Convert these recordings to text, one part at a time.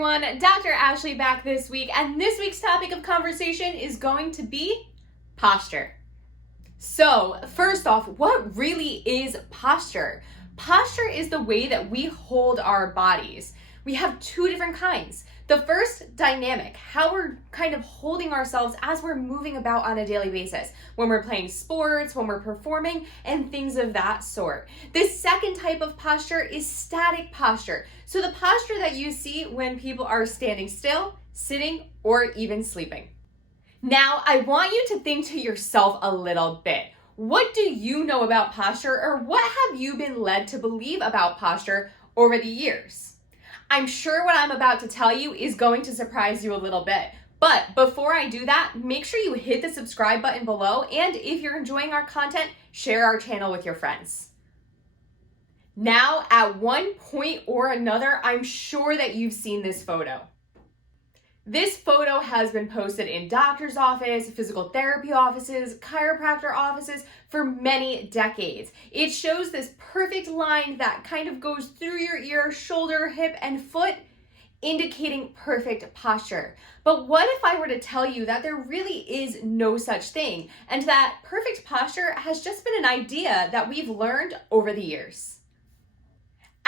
everyone, Dr. Ashley back this week, and this week's topic of conversation is going to be posture. So, first off, what really is posture? Posture is the way that we hold our bodies. We have two different kinds. The first, dynamic, how we're kind of holding ourselves as we're moving about on a daily basis, when we're playing sports, when we're performing, and things of that sort. This second type of posture is static posture. So the posture that you see when people are standing still, sitting, or even sleeping. Now, I want you to think to yourself a little bit. What do you know about posture, or what have you been led to believe about posture over the years? I'm sure what I'm about to tell you is going to surprise you a little bit. But before I do that, make sure you hit the subscribe button below, and if you're enjoying our content, share our channel with your friends. Now, at one point or another, I'm sure that you've seen this photo. This photo has been posted in doctor's office, physical therapy offices, chiropractor offices for many decades. It shows this perfect line that kind of goes through your ear, shoulder, hip, and foot, indicating perfect posture. But what if I were to tell you that there really is no such thing, and that perfect posture has just been an idea that we've learned over the years?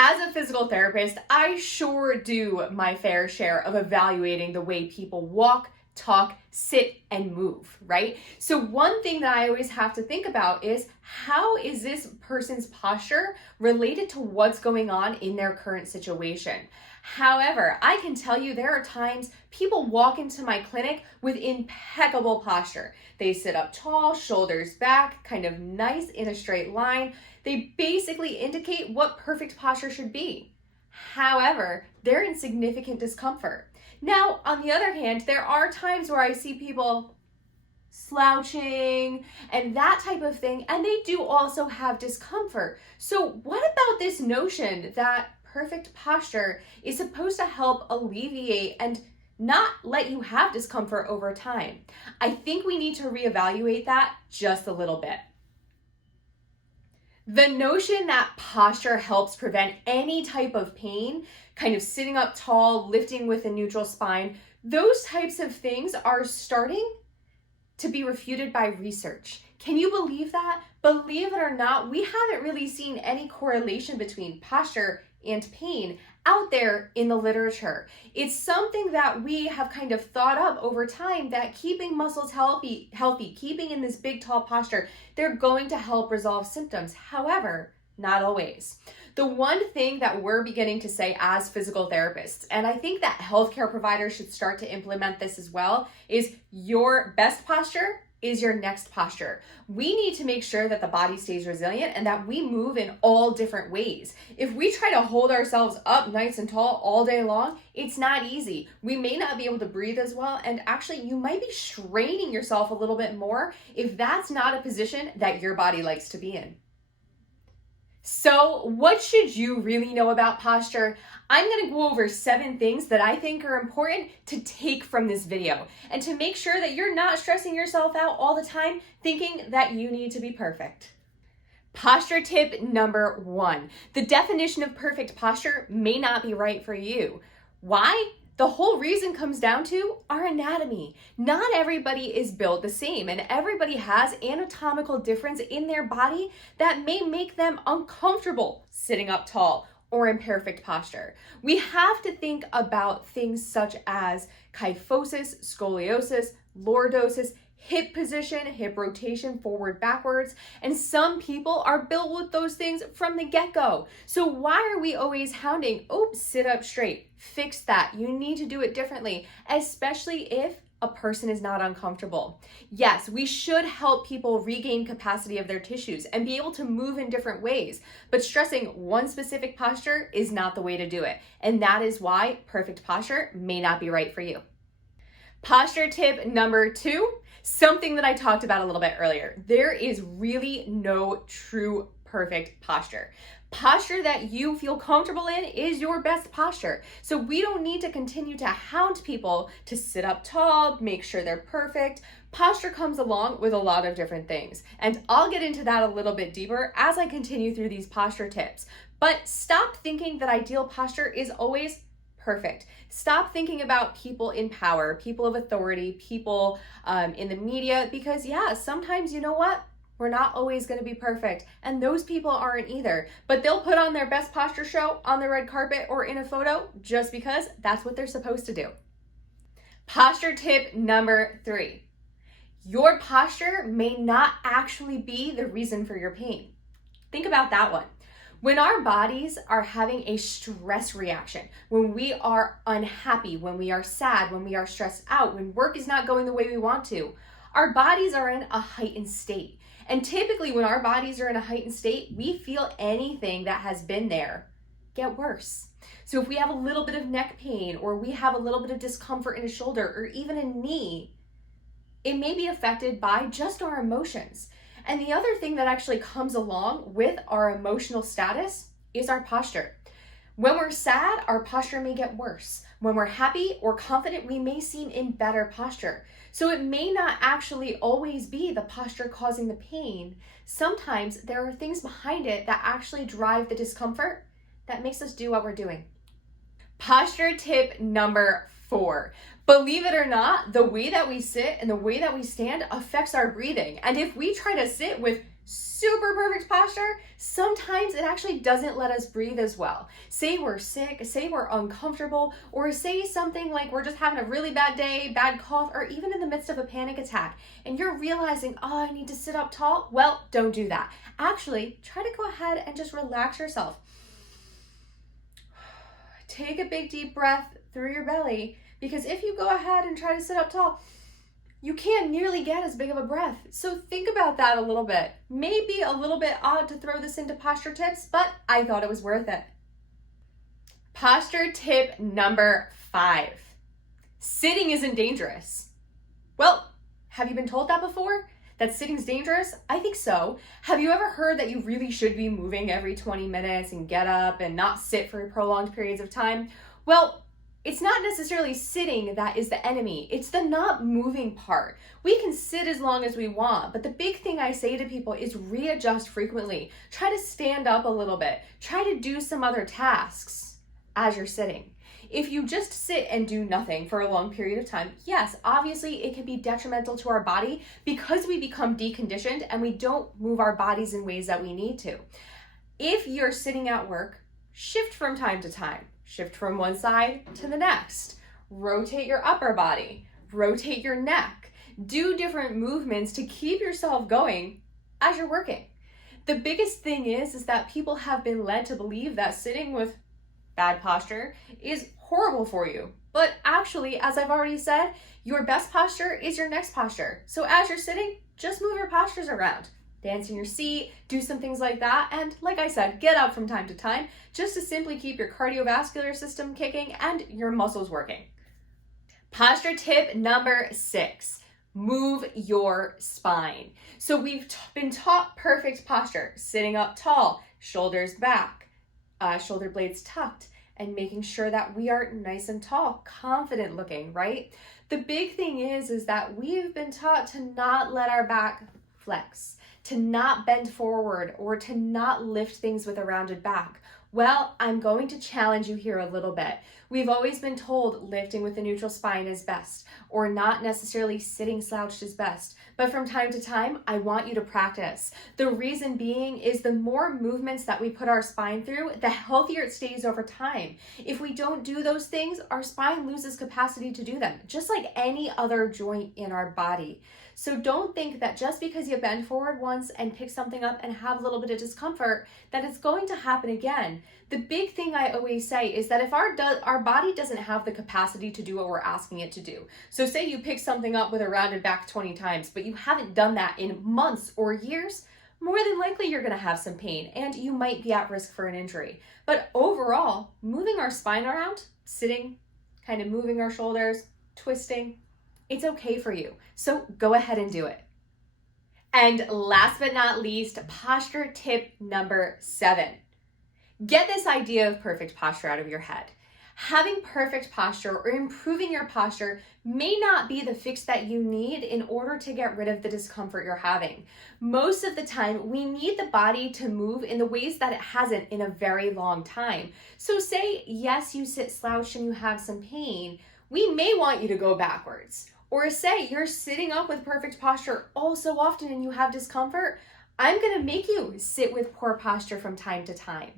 As a physical therapist, I sure do my fair share of evaluating the way people walk, talk, sit, and move, right? So one thing that I always have to think about is, how is this person's posture related to what's going on in their current situation? However, I can tell you there are times people walk into my clinic with impeccable posture. They sit up tall, shoulders back, kind of nice in a straight line. They basically indicate what perfect posture should be. However, they're in significant discomfort. Now, on the other hand, there are times where I see people slouching and that type of thing, and they do also have discomfort. So what about this notion that perfect posture is supposed to help alleviate and not let you have discomfort over time? I think we need to reevaluate that just a little bit. The notion that posture helps prevent any type of pain, kind of sitting up tall, lifting with a neutral spine, those types of things are starting to be refuted by research. Can you believe that? Believe it or not, we haven't really seen any correlation between posture and pain out there in the literature. It's something that we have kind of thought up over time, that keeping muscles healthy, keeping in this big, tall posture, they're going to help resolve symptoms. However, not always. The one thing that we're beginning to say as physical therapists, and I think that healthcare providers should start to implement this as well, is your best posture is your next posture. We need to make sure that the body stays resilient and that we move in all different ways. If we try to hold ourselves up nice and tall all day long, it's not easy. We may not be able to breathe as well, and actually you might be straining yourself a little bit more if that's not a position that your body likes to be in. So what should you really know about posture? I'm going to go over 7 things that I think are important to take from this video, and to make sure that you're not stressing yourself out all the time thinking that you need to be perfect. Posture tip number 1. The definition of perfect posture may not be right for you. Why? The whole reason comes down to our anatomy. Not everybody is built the same, and everybody has anatomical difference in their body that may make them uncomfortable sitting up tall or in perfect posture. We have to think about things such as kyphosis, scoliosis, lordosis, hip position, hip rotation, forward, backwards, and some people are built with those things from the get-go. So why are we always hounding, oh, sit up straight, fix that, you need to do it differently, especially if a person is not uncomfortable? Yes, we should help people regain capacity of their tissues and be able to move in different ways, but stressing one specific posture is not the way to do it, and that is why perfect posture may not be right for you. Posture tip number 2, something that I talked about a little bit earlier. There is really no true perfect posture. Posture that you feel comfortable in is your best posture. So we don't need to continue to hound people to sit up tall, make sure they're perfect. Posture comes along with a lot of different things, and I'll get into that a little bit deeper as I continue through these posture tips. But stop thinking that ideal posture is always perfect. Stop thinking about people in power, people of authority, people in the media, because yeah, sometimes, you know what? We're not always going to be perfect, and those people aren't either, but they'll put on their best posture show on the red carpet or in a photo just because that's what they're supposed to do. Posture tip number 3. Your posture may not actually be the reason for your pain. Think about that one. When our bodies are having a stress reaction, when we are unhappy, when we are sad, when we are stressed out, when work is not going the way we want to, our bodies are in a heightened state. And typically when our bodies are in a heightened state, we feel anything that has been there get worse. So if we have a little bit of neck pain, or we have a little bit of discomfort in a shoulder or even a knee, it may be affected by just our emotions. And the other thing that actually comes along with our emotional status is our posture. When we're sad, our posture may get worse. When we're happy or confident, we may seem in better posture. So it may not actually always be the posture causing the pain. Sometimes there are things behind it that actually drive the discomfort that makes us do what we're doing. Posture tip number 4. Believe it or not, the way that we sit and the way that we stand affects our breathing. And if we try to sit with super perfect posture, sometimes it actually doesn't let us breathe as well. Say we're sick, say we're uncomfortable, or say something like we're just having a really bad day, bad cough, or even in the midst of a panic attack, and you're realizing, oh, I need to sit up tall. Well, don't do that. Actually, try to go ahead and just relax yourself. Take a big deep breath through your belly, because if you go ahead and try to sit up tall, you can't nearly get as big of a breath. So think about that a little bit. Maybe a little bit odd to throw this into posture tips, but I thought it was worth it. Posture tip number 5. Sitting isn't dangerous. Well, have you been told that before? That sitting's dangerous? I think so. Have you ever heard that you really should be moving every 20 minutes and get up and not sit for prolonged periods of time? Well, it's not necessarily sitting that is the enemy. It's the not moving part. We can sit as long as we want, but the big thing I say to people is readjust frequently. Try to stand up a little bit. Try to do some other tasks as you're sitting. If you just sit and do nothing for a long period of time, yes, obviously it can be detrimental to our body because we become deconditioned and we don't move our bodies in ways that we need to. If you're sitting at work, shift from time to time. Shift from one side to the next. Rotate your upper body. Rotate your neck. Do different movements to keep yourself going as you're working. The biggest thing is that people have been led to believe that sitting with bad posture is horrible for you. But actually, as I've already said, your best posture is your next posture. So as you're sitting, just move your postures around. Dance in your seat, do some things like that, and like I said, get up from time to time just to simply keep your cardiovascular system kicking and your muscles working. Posture tip number 6, move your spine. So we've been taught perfect posture, sitting up tall, shoulders back, shoulder blades tucked, and making sure that we are nice and tall, confident looking, right? The big thing is that we've been taught to not let our back flex, to not bend forward, or to not lift things with a rounded back. Well, I'm going to challenge you here a little bit. We've always been told lifting with a neutral spine is best, or not necessarily sitting slouched is best. But from time to time, I want you to practice. The reason being is the more movements that we put our spine through, the healthier it stays over time. If we don't do those things, our spine loses capacity to do them, just like any other joint in our body. So don't think that just because you bend forward once and pick something up and have a little bit of discomfort, that it's going to happen again. The big thing I always say is that if our body doesn't have the capacity to do what we're asking it to do. So say you pick something up with a rounded back 20 times, but you haven't done that in months or years, more than likely you're going to have some pain and you might be at risk for an injury. But overall, moving our spine around, sitting, kind of moving our shoulders, twisting, it's okay for you. So go ahead and do it. And last but not least, posture tip number 7. Get this idea of perfect posture out of your head. Having perfect posture or improving your posture may not be the fix that you need in order to get rid of the discomfort you're having. Most of the time, we need the body to move in the ways that it hasn't in a very long time. So say, yes, you sit slouched and you have some pain, we may want you to go backwards. Or say you're sitting up with perfect posture all so often and you have discomfort, I'm gonna make you sit with poor posture from time to time.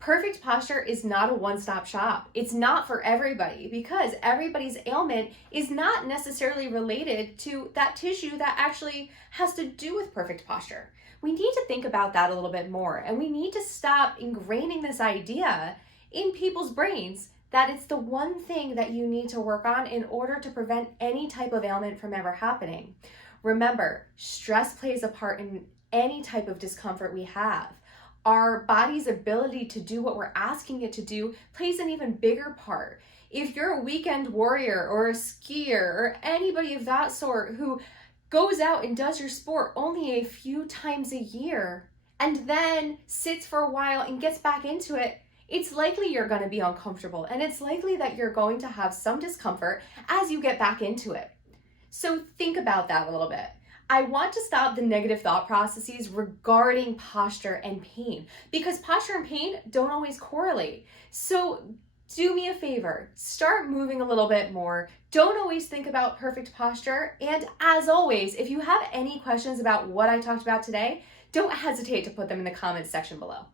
Perfect posture is not a one-stop shop. It's not for everybody because everybody's ailment is not necessarily related to that tissue that actually has to do with perfect posture. We need to think about that a little bit more, and we need to stop ingraining this idea in people's brains that it's the one thing that you need to work on in order to prevent any type of ailment from ever happening. Remember, stress plays a part in any type of discomfort we have. Our body's ability to do what we're asking it to do plays an even bigger part. If you're a weekend warrior or a skier or anybody of that sort who goes out and does your sport only a few times a year and then sits for a while and gets back into it, it's likely you're going to be uncomfortable, and it's likely that you're going to have some discomfort as you get back into it. So think about that a little bit. I want to stop the negative thought processes regarding posture and pain because posture and pain don't always correlate. So do me a favor, start moving a little bit more. Don't always think about perfect posture. And as always, if you have any questions about what I talked about today, don't hesitate to put them in the comments section below.